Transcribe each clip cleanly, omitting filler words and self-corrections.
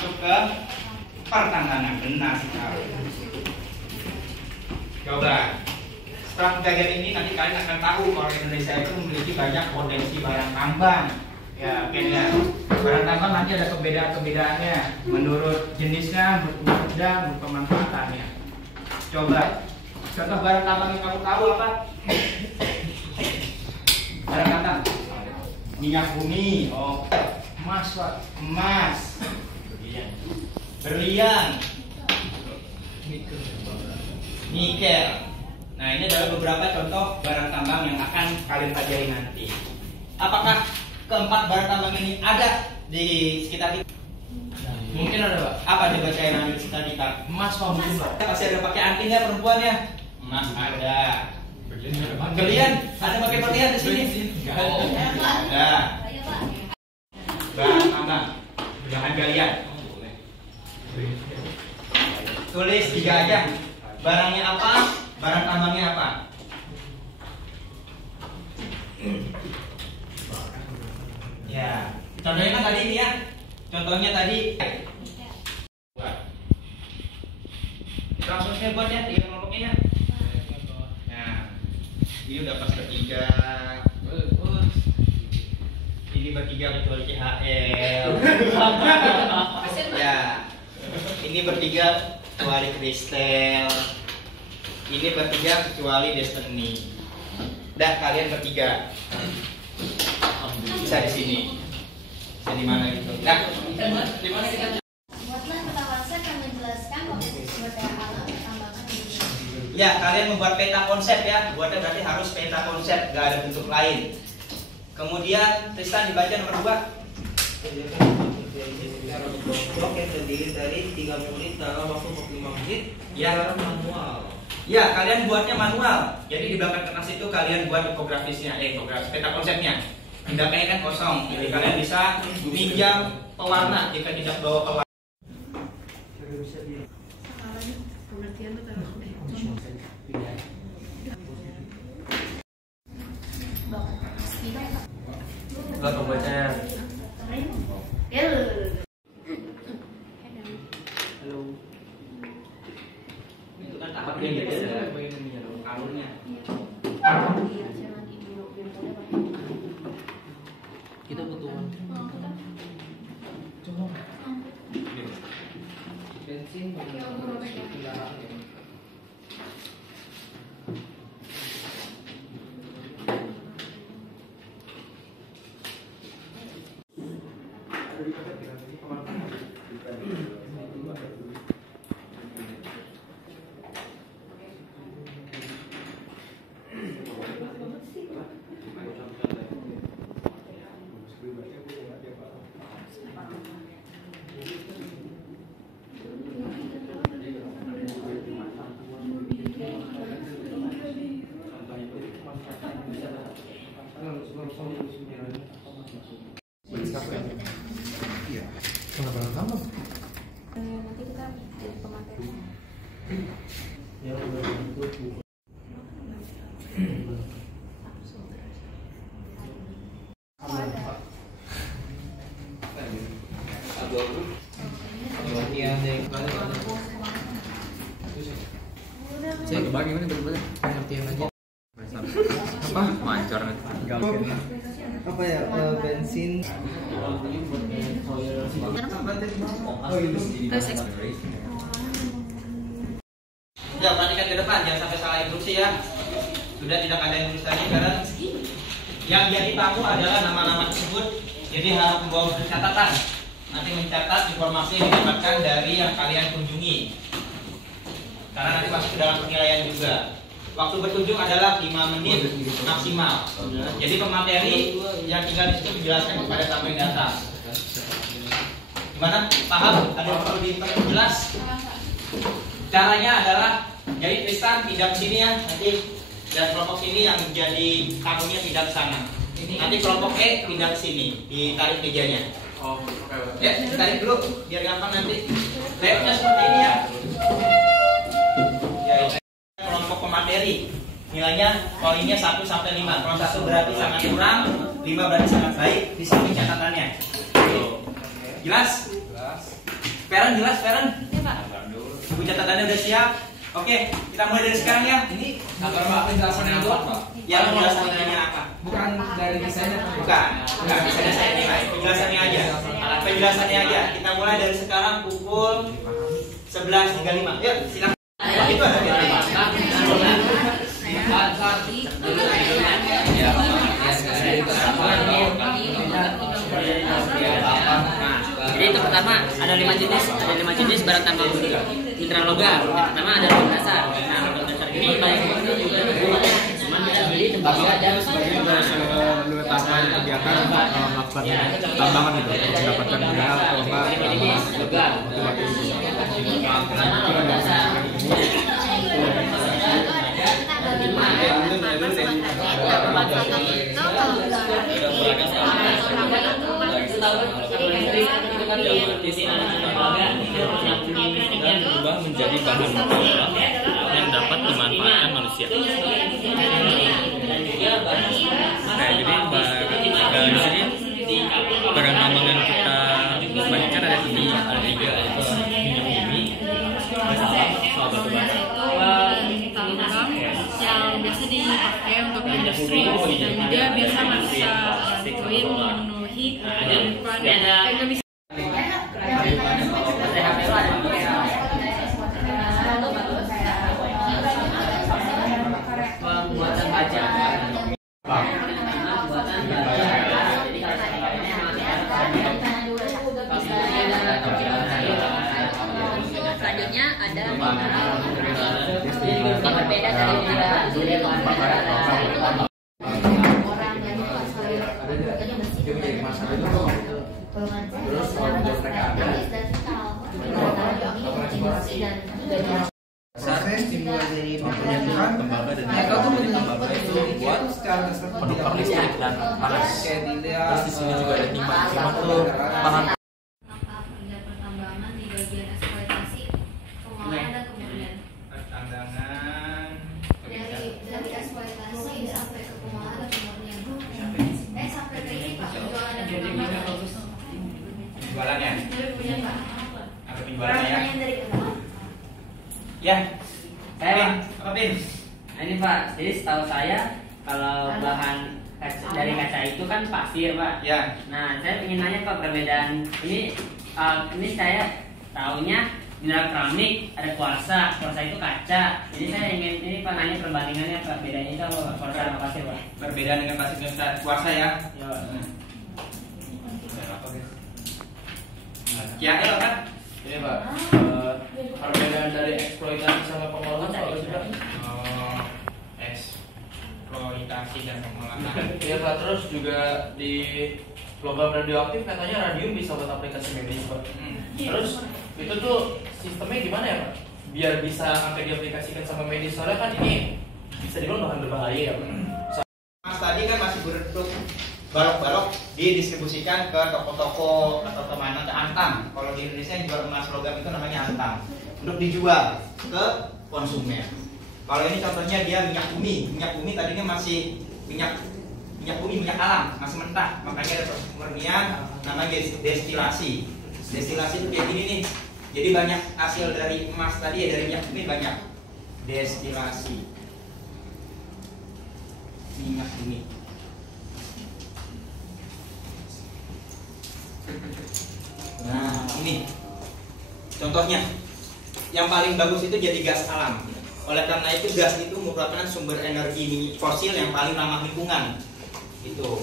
masuk ke pertambangan. Benar sekali. Coba. Setelah belajar ini nanti kalian akan tahu kalau Indonesia itu memiliki banyak potensi barang tambang. Ya, oke ya. Barang tambang nanti ada kebedaan-kebedaannya menurut jenisnya, menurut dan pemanfaatannya. Coba. Contoh barang tambang yang kamu tahu apa? Barang tambang. Minyak bumi. Oh, emas, Pak. Emas. Berlian. Nikel. Nah, ini adalah beberapa contoh barang tambang yang akan kalian pelajari nanti. Apakah keempat barang tambang ini ada di sekitar kita? Mungkin ada, Pak. Apa coba saya yang ada di sekitar kita? Emas, Pak. Mungkin, Pak. Pasti ada pakai antingnya perempuannya. Emas ada. Berlian, ada pakai berlian di sini? Oh, ada. Barang tambang, jangan galian. Tulis 3 aja. Barangnya apa? Barang tambangnya apa? Ya, contohnya kan tadi ini ya. Contohnya tadi. Langsung saya buat ya, 3 kelompoknya ya. Nah, ini udah pas ketiga. Ini bertiga kecuali CHL. Ya, ini bertiga kecuali Kristel. Ini bertiga kecuali Destiny. Dah, kalian bertiga bisa di sini. Bisa di mana gitu? Nah, di mana kita? Buatlah peta konsep yang menjelaskan potensi sumber daya alam pertambangan di Indonesia. Ya, kalian membuat peta konsep ya. Buatnya berarti harus peta konsep, gak ada bentuk lain. Kemudian Tristan dibaca nomor 2. Blok yang terdiri dari 3 menit dalam waktu 45 menit. Ya, manual. Ya, kalian buatnya manual. Jadi di belakang kertas itu kalian buat infografisnya, peta konsepnya. Tindakannya kan kosong. Jadi kalian bisa minjam pewarna jika tidak bawa pewarna. Pengertian betul. Enggak pembacanya. Halo. Itu kan tahapnya gitu ya, alurnya. Kita butuh bensin kendaraan ya. Nanti kita jadi pemateri. Saya kebagi mana bener-bener pengertian aja. Apa? Mancor apa ya? Bensin. Ya, perhatikan ke depan, jangan sampai salah instruksi ya. Sudah tidak ada instruksi lagi karena yang jadi tamu adalah nama-nama tersebut. Jadi harus membawa catatan. Nanti mencatat informasi yang didapatkan dari yang kalian kunjungi. Karena nanti masuk ke dalam penilaian juga. Waktu berkunjung adalah 5 menit maksimal. Jadi pemateri yang tinggal di situ dijelaskan kepada tamu yang datang. Gimana? Paham? Ada yang perlu diperjelas? Caranya adalah, jadi Tristan pindah ke sini ya, nanti dan kelompok sini yang jadi tamunya pindah ke sana. Nanti kelompok E pindah ke sini, ditarik mejanya. Oh, oke. Ya, ditarik dulu biar gampang nanti. Layoutnya seperti ini ya. Ya, ini kelompok pemateri. Nilainya poinnya 1 sampai 5. Kalau 1 berarti sangat kurang, 5 berarti sangat baik. Di sini catatannya. Jelas? Jelas. Feren jelas, Feren? Iya, Pak. Buku catatannya udah siap. Oke, kita mulai dari sekarang ya. Ini apa Pak penjelasannya itu? Yang penjelasannya apa? Bukan dari desainnya. Bukan misalnya saya nilai. Penjelasannya aja. Penjelasannya aja. Kita mulai dari sekarang pukul 11.35. Yuk, silakan. Itu ada di Jadi itu pertama ada 5 jenis barang tambang mineral logam. Yang pertama ada logam dasar. Nah, logam dasar ini baik itu juga cuma bisa beli tembaga aja sebagai seluruh tahapan kegiatan melakukan tambangan itu untuk mendapatkan mineral atau enggak logam. Logam dasar. berubah menjadi bahan material yang dapat dimanfaatkan manusia. Nah, jadi di sini bahan tambang yang kita bagikan ada tiga, yaitu minyak bumi, batu bara, tambang yang biasa dipakai untuk industri dan juga biasa masa bantuin memenuhi kebutuhan ekonomi. Pembuatan baja. Selanjutnya ada berbeda dari Proses dimulai dari pembentukan tembaga dan mereka tuh tembaga itu buat secara dasar penukar listrik dan panas. kayak dilihat. Terus di sini juga ada timah. Timah tuh bahan kerja pertambangan di bagian eksploitasi, pengolahan dan kemudian Pertambangan. dari eksploitasi sampai ke pengolahan dan kemudian sampai ke ini Pak, penjualan dan pengembangan. Jualannya. Punya Pak. Apa penjualannya ya? Yang dari kedua. Ya. Saya Apa Pin? Nah, ini Pak, jadi setahu saya kalau bahan dari kaca itu kan pasir Pak. Ya. Nah, saya ingin nanya Pak perbedaan ini saya tahunya mineral keramik ada kuarsa itu kaca. Jadi saya ingin ini Pak nanya perbandingannya Pak, bedanya itu apa kuarsa sama pasir Pak? Perbedaan dengan pasir dan kuarsa ya. Ya, Ya, kan? Ini Pak, perbedaan dari eksploitasi sama pengolahan Pak sudah. Oh, eksploitasi dan pengolahan. Iya Pak, terus juga di logam radioaktif katanya radium bisa buat aplikasi medis Pak. Terus itu tuh sistemnya gimana ya Pak? Biar bisa sampai diaplikasikan sama medis, soalnya kan ini bisa dibilang bahan berbahaya ya Pak. Mas tadi kan masih berbentuk balok-balok didistribusikan ke toko-toko atau kemana ke antam. Kalau di Indonesia yang jual emas logam itu namanya antam untuk dijual ke konsumen. Kalau ini contohnya dia minyak bumi. Minyak bumi tadinya masih minyak bumi, minyak alam, masih mentah. Makanya ada proses pemurnian namanya destilasi. Destilasi itu kayak gini nih. Jadi banyak hasil dari emas tadi ya, dari minyak bumi banyak. Destilasi. Minyak bumi. Nah, ini contohnya. Yang paling bagus itu jadi gas alam. Oleh karena itu gas itu merupakan sumber energi fosil yang paling ramah lingkungan. Itu.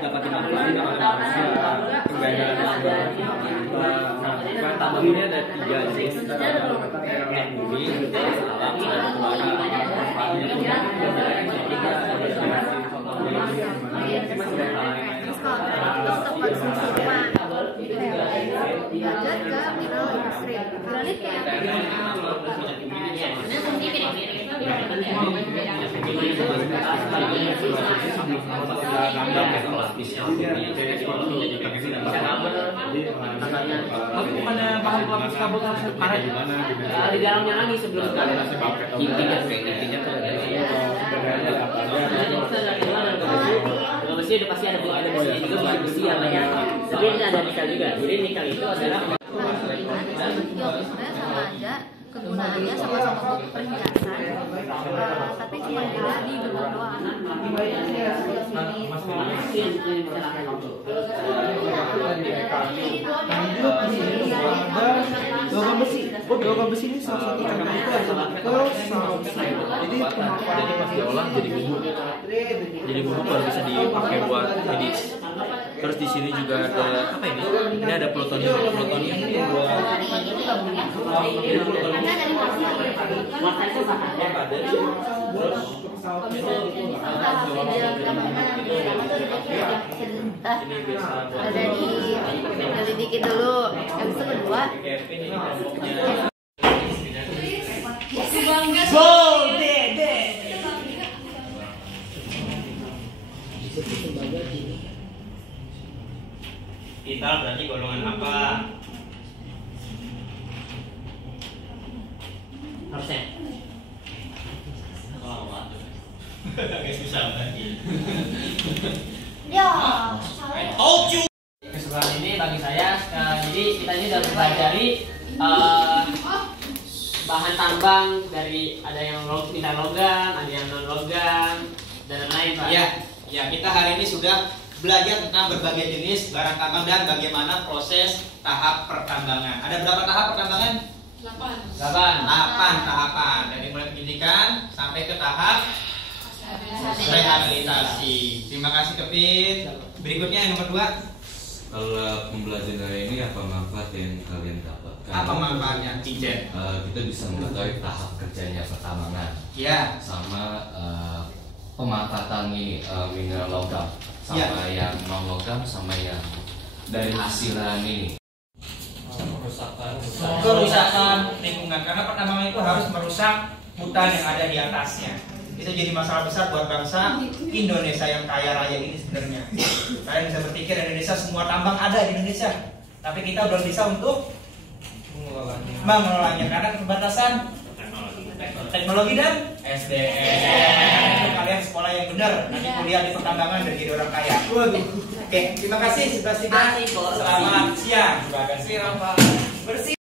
dapat dimanfaatkan oleh manusia. Bahan tambang ini ada 3 jenis, minyak bumi, alam, dan Lanjut ke Bukannya bahan pelapis kabel harus karet di dalamnya lagi sebelum besi udah pasti ada besinya juga, bukan besi yang banyak, tapi ini ada nikel juga. Jadi nikel itu adalah sebenarnya sama aja kegunaannya, sama-sama untuk perhiasan, tapi cuma beda di bentuk doang. Logam besi. Logam besi ini salah satu contoh itu adalah jadi pas diolah jadi bubuk. Jadi bubuk baru bisa dipakai buat medis. Terus di sini juga ada apa ini? Ini ada plutonium. Plutonium ini buat ada di dikit dulu, habis itu kedua vital berarti golongan apa? harusnya. Agak susah berarti. ya Kesukaan ini bagi saya, jadi kita ini udah mempelajari bahan tambang dari ada yang minta logam, ada yang non logam, dan lain-lain, Pak. Ya, kita hari ini sudah belajar tentang berbagai jenis barang tambang dan bagaimana proses tahap pertambangan. Ada berapa tahap pertambangan? 8 tahapan, dari mulai penyidikan sampai ke tahap rehabilitasi. Terima kasih Kevin. Berikutnya yang nomor 2. Kalau pembelajaran hari ini apa manfaat yang kalian dapatkan? Apa manfaatnya, Kijen? Kita bisa mengetahui tahap kerjanya pertambangan, Ya, sama pemanfaatan ini mineral logam, sama yang non logam, sama yang dari hasilan ini. kerusakan lingkungan, karena pertambangan itu harus merusak hutan yang ada di atasnya. Itu jadi masalah besar buat bangsa Indonesia yang kaya raya ini sebenarnya. Kalian bisa berpikir Indonesia semua tambang ada di Indonesia, tapi kita belum bisa untuk mengelolanya karena keterbatasan teknologi dan SDM. Kalian sekolah yang benar, nanti kuliah di pertambangan dan jadi orang kaya. Oke, terima kasih sudah siap. Selamat siang. Terima kasih Rafa. Bersih.